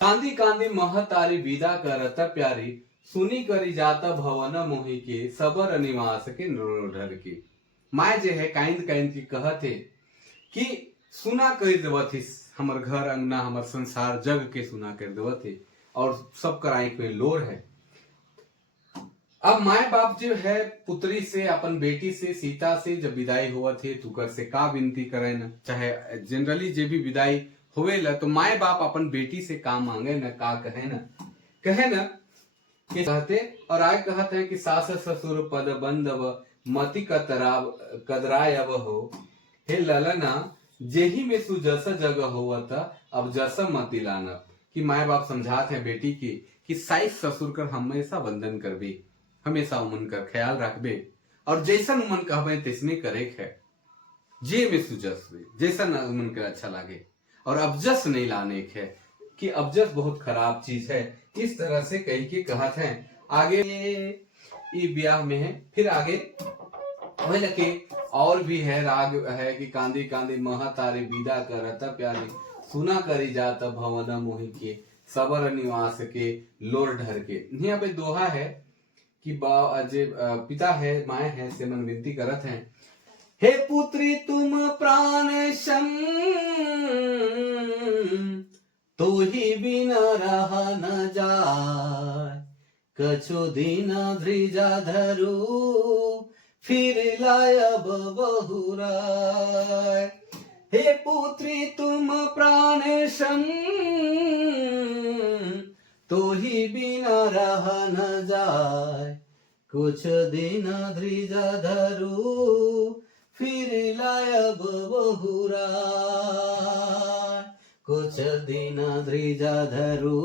कांदी कांदी महतारी विदा करत प्यारी, सुनी करी जाता भवन मोहि के, सबर निवास के ढर के। माय जे है काइंद काइंद की कहत है कि सुना कर देवत हमर घर अंगना हमर संसार जग के सुना कर देवत है, और सब कर आंख में लोर है। अब माए बाप जो है पुत्री से अपन बेटी से सीता से जब विदाई हुआ थे तुकर से का विनती करे न, चाहे जनरली जे भी विदाई होवे ला तो माए बाप अपन बेटी से का मांगे न, का कहे न कि कहते। और आय कहते हैं कि सास ससुर पद बंदव, मति कदराय अब हो, हे ललना जेही में सुजस जग होवत, अब जस मति लानब। कि माए बाप समझाते हैं बेटी की कि सास ससुर कर हमेशा वंदन करबे, हमेशा उमन का ख्याल रखबे, और जैसन उमन कहबे तैसने करे है, जे में सुजस जैसन उमन के अच्छा लागे, और अबजस नहीं लाने है कि अबजस बहुत खराब चीज है। इस तरह से कही के कहत है। आगे ये ब्याह में है, फिर आगे वही लगे और भी है राग है कि कांदी कांदी महतारी विदा करत प्यारी, सुना करी जात भवन मोहि के, सबर निवास के लोर ढर के। यहाँ पे दोहा है कि पिता है माए है से मन विनती करत हैं, हे पुत्री तुम प्राण सम, तो ही बिना रहा न जाय, कछु दिन धृजा धरू, फिर लायब बहुराय। हे पुत्री तुम प्राण सम, तो ही बिना रहा न जाय, कुछ दिन धृजा धरू, फिर लायब बहुराय। कुछ दिन धृजा धरू,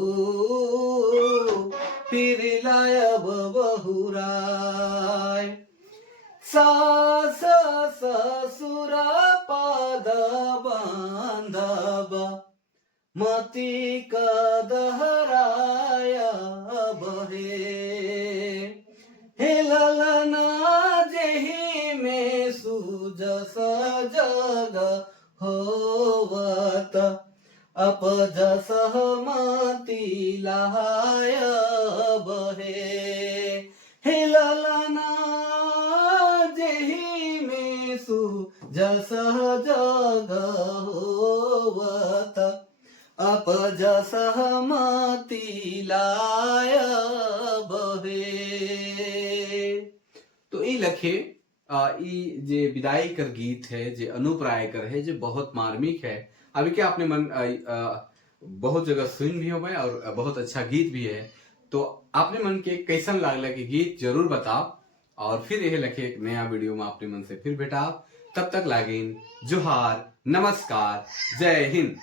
फिर लायब बहुराय। सास ससुर पद बांधब, मति कदहराय बहे, हे ललना जेही में सुजस जग होवत, अपजस मति लाय बहे। हे ललना जेही में सुजस जग होवत, अपजस मति लाय बहे। तो ई लखे ई जे विदाई कर गीत है, जे अनुप्राय कर है, जे बहुत मार्मिक है। अभी क्या आपने मन बहुत जगह सुन भी हो और बहुत अच्छा गीत भी है, तो आपने मन के कैसन लागला कि गीत जरूर बताओ। और फिर यह लखे एक नया वीडियो में आपने मन से फिर भेटा। तब तक लागिन जोहार, नमस्कार, जय हिंद।